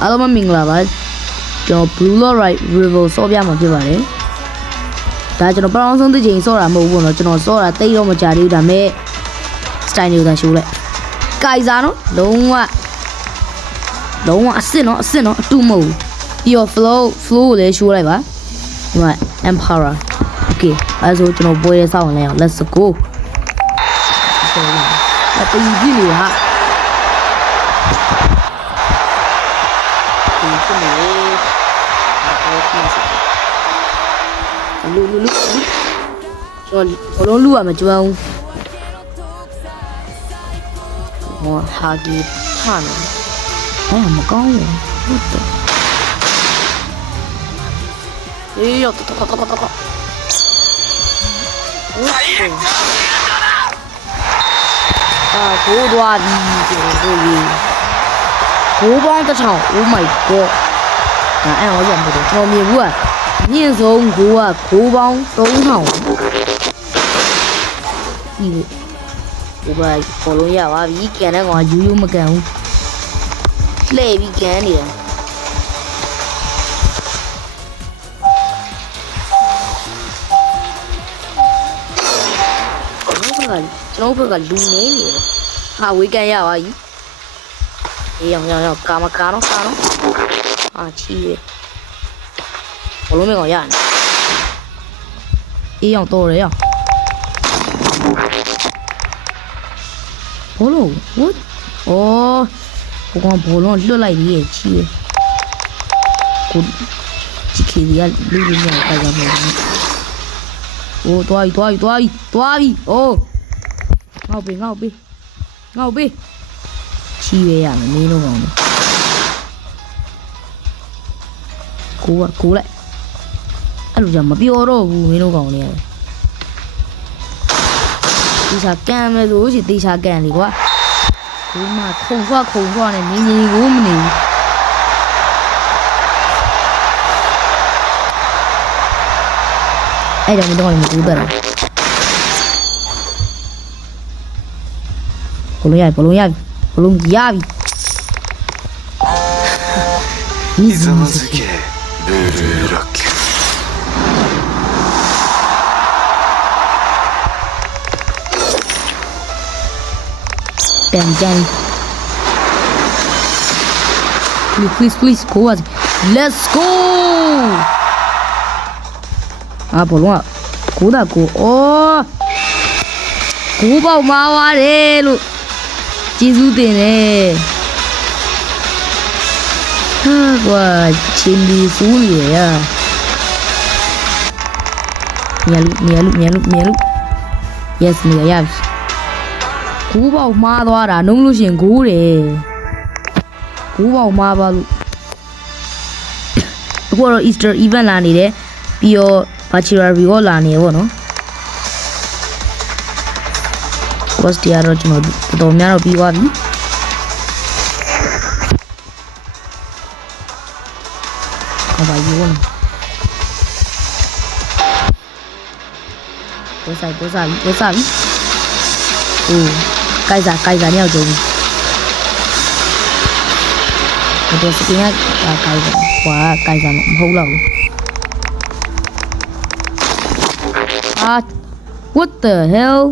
အားလုံးပဲမင်္ဂလာပါကျွန်တော် Blue Lord Right River ဆော့ပြမှာဖြစ်ပါတယ်ဒါကျွန်တော်ပထမဆုံးတစ်ချိန်ဆော့တာမဟုတ်ဘူးပေါ့နော်ကျွန်တော်ဆော့တာတိတ်တော့မကြသေးဘူးဒါပေမဲ့ style တွေကိုသာရှိုးလိုက်ကိုင်စားနော်လုံးဝလုံးဝအစ်စ်နော်အစ်စ်နော်အတူမဟုတ်ဘူးပြီးတော့ flow flow ကိုလည်းရှိုးလိုက်ပါဒီမှာ Emperor okay အဲဆိုကျွန်တော်ပွဲရဲစောင့်နေအောင် let's go အတူကြီးလေဟာ လူလူလူကျွန်တော်ဘလုံးလူရမှာကျွမ်းဟောဟာဒီဖာနေအဲ့မကောင်းဘူးဟုတ်တယ်အေးရောက်တော့တော့တော့တော့ဟုတ်တယ်အာကိုသွားပြီကျွန်တော်တို့ရေကိုပေါင်းတစ်ထောင် Oh my god ဒါအဲ့ဟောရမှာတော့ကျွန်တော်မြင်ဘူးက မြင့်ဆုံးကိုကကိုပေါင်း3000ဒီကိုကဘောလုံးရပါပြီကန်တဲ့ကောင်ကယူးယူးမကန်ဘူးလှည့်ပြီးကန်နေတာကျွန်တော်ဘက်ကကျွန်တော်ဘက်ကလူနေနေတယ်ဟာဝေးကန်ရပါပြီအေးအောင်အောင်အောင်ကာမကာနော်ကာနော်အာချီးရ ဘလုံးမကောင်ရနေအေးအောင်တော်တယ်ရဘောလုံး what အော်ဘကောင်ဘောလုံးလွတ်လိုက်ပြီချီးရကိုချီခေဒီကလူလူနဲ့တိုင်ရမယ်အိုးတွားပြီတွားပြီတွားပြီတွားပြီအိုးငေါ့ပေးငေါ့ပေးငေါ့ပေးချီးရရမယ်မင်းတို့ကောင်လေကိုကကိုလိုက် အဲ့လိုじゃမပြောတော့ဘူးမင်းတို့ကောင်လေးရတယ်ဒီစားကန်မယ်ဆိုရှင်တေချာကန်လေကွာကိုမခုံဆွခုံဆွနဲ့နင်းနေကိုမနေဘူးအဲ့ဒါမင်းတို့ကောင်မကူတယ်ဘလုံးရဘလုံးရဘလုံးရပြီひざまずけルールーラッキ ュပြန်ကြမ်း please please please ကိုပါ let's go အာဘလုံးကကိုတာကိုအော်ကိုပေါက်မာသွားတယ်လို့ကျေးဇူးတင်တယ်ဟာကွာချင်းဒီစူးနေရမြလူမြလူမြလူမြလူ yes နေရပြီ ဂိုးပေါက်မှားသွားတာနှုံးလို့ရှရင်ဂိုးတယ်ဂိုးပေါက်မှားပါလို့အခုကတော့ Easter event လာနေတယ်ပြီးတော့ Bachelor Reward လာနေရပေါ့နော် course တရားတော့ကျွန်တော်တော်တော်များတော့ပြီးသွားပြီဟောပါယူနော်ပို့ဆိုင်ပို့ဆိုင်ပို့ဆိုင် ကိုက်စာကိုက်စာမြောက်ကျုံဘူးဒီတော့စကင်ကကိုက်စာဟွာကိုက်စာမဟုတ်တော့ဘူးအာ what the hell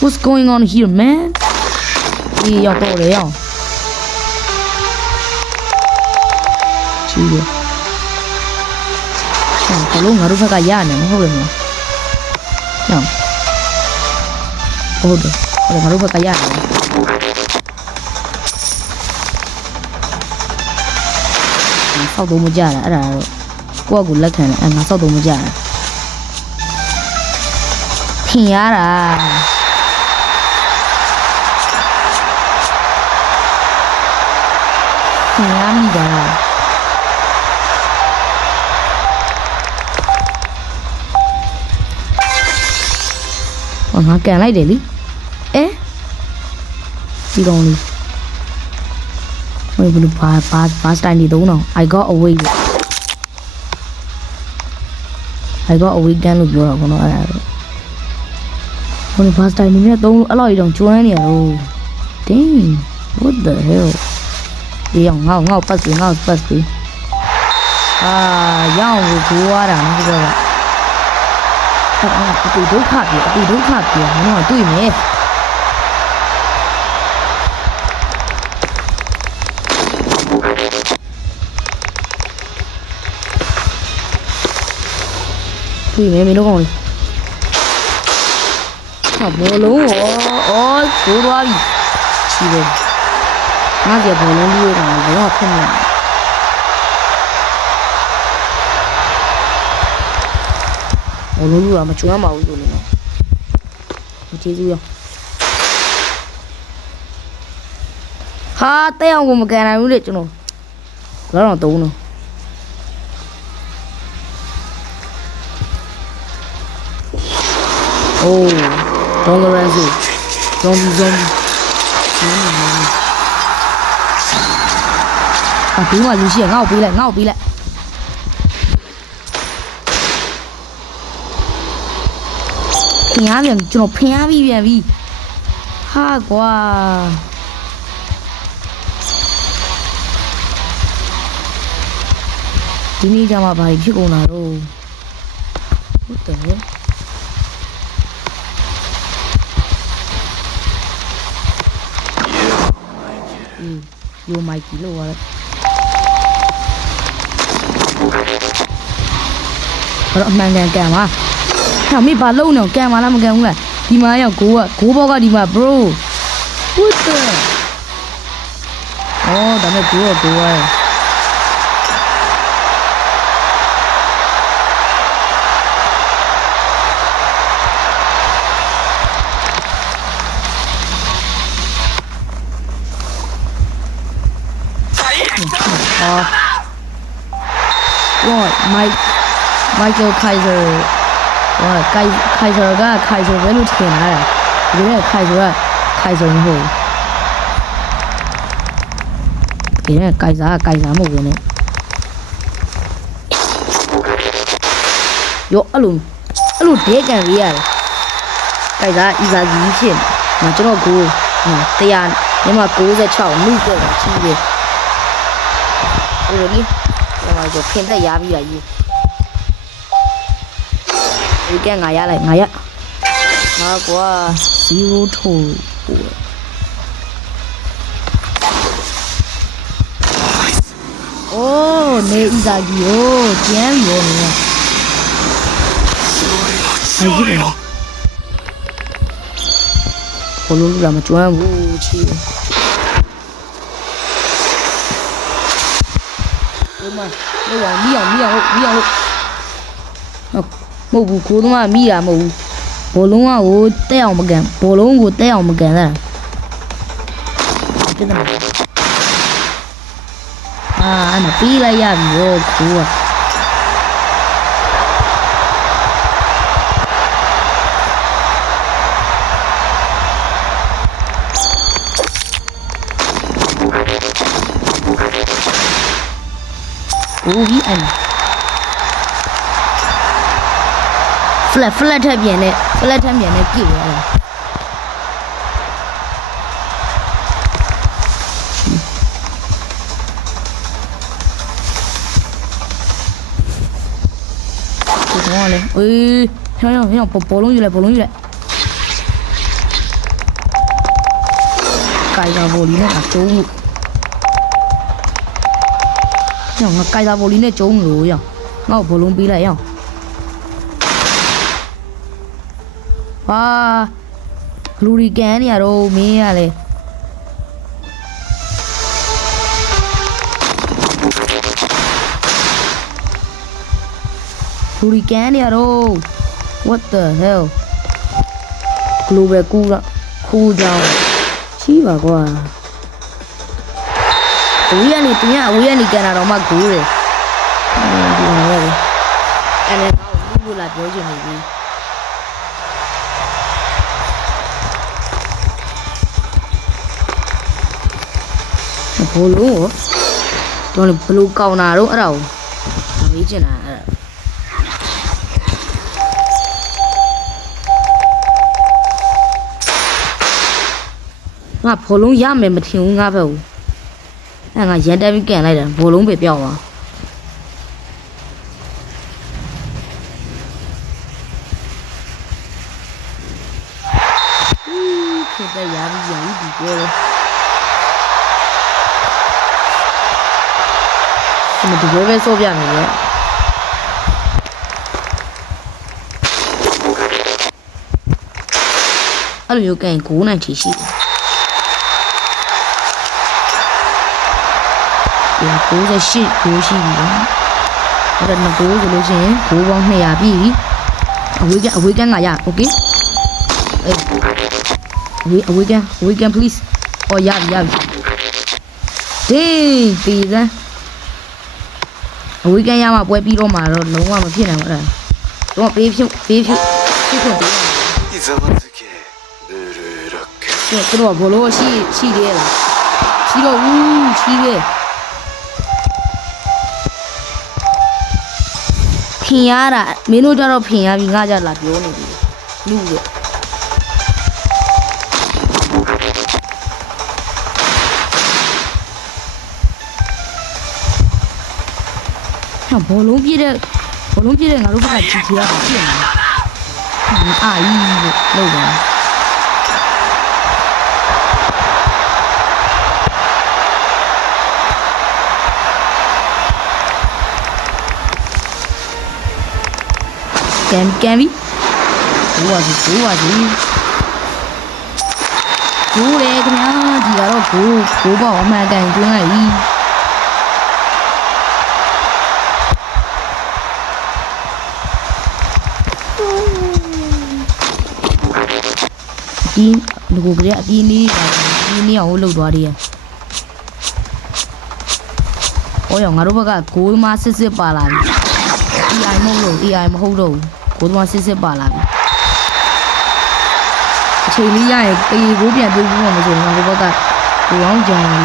what's going on here man ဒီရောက်တော့လေရောက်ကြည့်ရအောင်ဘလုံးငါတို့ဘက်ကရနေမဟုတ်ဘူးနော်ဟုတ်တယ် ငါတို့ဘက်ကရတယ်ငါဆောက်တော့မကြတာအဲ့ဒါတော့ကိုယ့်အကူလက်ခံတယ်အဲ့ငါဆောက်တော့မကြတာထင်ရတာထင်ရမိတာဟောငါကန်လိုက်တယ်လीအဲ ဒီကောင်လေးဝေးဘလူဘာဘာဘာစတိုင်းနေတော့နော် I got away I got away ကန်လို့ပြောတာကောနော်အဲ့ဒါဟိုဘာစတိုင်းနေမြတ်သုံးအဲ့လောက်ကြီးတော့ကျွမ်းနေရတော့ Dang what the hell ဒီအောင်ငေါ့ငေါ့ပတ်စီငေါ့ပတ်စီအာရအောင်ကိုကိုရတာနော်ဒီတော့အဲ့အတူဒုက္ခပြေအတူဒုက္ခပြေမင်းတို့ကတွေ့မယ် တွေ့မယ်မင်းတို့ကောင်လေးဟာဘောလုံးရောအော်ကိုသွားပြီချီတယ်ငါကြဘောလုံးလေးတော့ဘယ်တော့ဖြစ်နေလဲဘောလုံးလူကမကျွမ်းပါဘူးဆိုလို့နော်မကျေးဇူးရောဟာတဲ့အောင်ကိုမကန်နိုင်ဘူးလေကျွန်တော်ဘယ်တော့တုံးတော့ Oh, don't Lorenzo. Zombie, zombie. 啊，俾我လူရှိရငါ့ကိုပေးလိုက်ငါ့ကိုပေးလိုက်ဖင်ရပြန်ကျွန်တော်ဖင်ရပြီပြန်ပြီဟာကွာဒီနေ့ကျမှဘာဖြစ်ကုန်တာတော့ဟုတ်တယ် ယူမိုက်ကီလို့ပါတော့အမှန်ကန်ကန်ပါ။ဟာမိဘာလုံးနော်ကန်ပါလားမကန်ဘူးလား။ဒီမှာရောက်ဂိုးကဂိုးဘောကဒီမှာ bro ။ What the 哦，咱们给我给我。 ဟောမိုက်မိုက်ကယ်ခိုင်ဇာဟောခိုင်ခိုင်ဇာကခိုင်ဇာပဲလို့ထင်တာဒီကခိုင်ဇာကခိုင်ဇာမဟုတ်ဒီကခိုင်ဇာကခိုင်ဇာမဟုတ်ဘူးနော်ယောအဲ့လိုအဲ့လိုဒဲကန်ရေးရတယ်ခိုင်ဇာအီဇာကြီးဖြစ်နေကျွန်တော်ကိုတရားညမ96မိတော့ကြီးတယ်ဟိုလေ ဟိုမှာကျဖင်သက်ရပြီးရကြီးဒီကငါရလိုက်ငါရငါကွာ0ထိုးအိုးနေဤသာကြီးကိုကျမ်းပြီရောနေဟဲ့ကြီးတယ်ဘလို့လူလာမကျွမ်းဘူးချီ ဘုမလောအောင်မိအောင်မိအောင်မိအောင်ဟုတ်မဟုတ်ဘူးကိုတော့မိတာမဟုတ်ဘူးဘောလုံးကကိုတက်အောင်မကန်ဘောလုံးကိုတက်အောင်မကန်လားပြတ်တယ်အာအမပြီးလိုက်ရပြီရောကိုက ကိုကြီးအဲ့ flat flat ထက်ပြန်နဲ့ flat ထက်ပြန်နဲ့ကြည့်ရအောင်ဒီတော့လေအေးဟောင်းဟောင်းပေါ်ပေါ်လုံးယူလိုက်ပေါ်လုံးယူလိုက်ကိုင်တာဘောလီနဲ့အကျုံးလို့ ညငါကိုင်တာဘောလီနဲ့ကျုံးလို့ရငါ့ဘောလုံးပေးလိုက်ရအောင်ဟာဂလူရီကန်နေရတော့မင်းရလေဂလူရီကန်နေရတော့ what the hell global ကူလာခူကြောင်ချီးပါကွာ ဝေးရနေသူရဝေးရနေကန်တာတော့မှဂိုးတယ်ဒီမှာရတယ်အဲ့ဒါကိုဘူးလာပြောချင်နေပြီဘလုံးကိုကျွန်တော်ဘလို့ကောင်းတာတော့အဲ့ဒါကိုမမေးချင်တာအဲ့ဒါငါဘလုံးရမယ်မထင်ဘူးငါဘက်ကို အဲ့ငါရန်တက်ပြီးကန်လိုက်တယ်ဘောလုံးပဲပြောက်သွားခေတ္တရာပြီးရပြီဒီပြောတယ်ဒီမှာဒီဘဲပဲစောပြနေလေအဲ့လိုမျိုးကန်9နိုင်ချီရှိတယ် ဒီ68ဂိုးရှိပြီနော်အဲ့တော့2ဂိုးဆိုလို့ရှိရင်ဂိုးပေါင်း200ပြီအဝေးကအဝေးကန်လာရโอเคအေးအဝေးအဝေးကန်အဝေးကန် please ဟောရပြီရပြီဒေးဒီစမ်းအဝေးကန်ရမှာပွဲပြီးတော့မှာတော့လုံးဝမဖြစ်နိုင်ဘူးအဲ့ဒါတော့ပေးဖြုတ်ပေးဖြုတ်ဖြုတ်ပေးဒီဇာတ်ကေဘယ်လိုရက်ကျတော့ဘလို့ရှိရှိသေးလားရှိတော့ဦးရှိသေး ဖင်ရတာမင်းတို့ကြတော့ဖင်ရပြီငါကြလာပြောနေပြီလူရဲ့ဟာဘောလုံးပြည့်တဲ့ဘောလုံးပြည့်တဲ့ငါတို့ဘက်ကချီချီရတာဖြစ်နေတယ်အာကြီးလို့လောက်ပါ ကန်ကန်ပြီဘိုးပါစီဘိုးပါစီဘိုးလေခင်ဗျာဒီကတော့ဘိုးဘိုးပေါ့အမှန်ကန်ကျွန်းလိုက်ပြီဒီငကိုကလေးအပြင်းလေးပါဒီနေ့အောင်လှုပ်သွားသေးရဲ့ဟောရောငါတို့ဘက်ကဂိုးမစစ်စစ်ပါလာပြီ AI မဟုတ်လို့ AI မဟုတ်တော့ဘူး ကိုယ်သမားစစ်စစ်ပါလာပြီအချိန်လေးရရင်ပေကိုပြန်ပြေးဖို့မဆိုရင်ငါတို့ဘက်ကကိုအောင်ကြံပြီ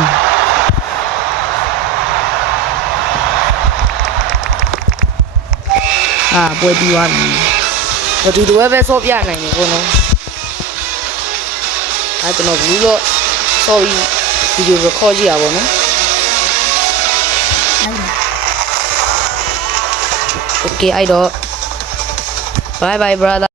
အာပွဲပြီးသွားပြီဘယ်ဒီလိုပဲဆော့ပြနိုင်တယ်ကောနော်အဲကျွန်တော်ဘူးတော့ sorry video record ကြည့်ရပါတော့ Okay, I don't. Bye bye, brother.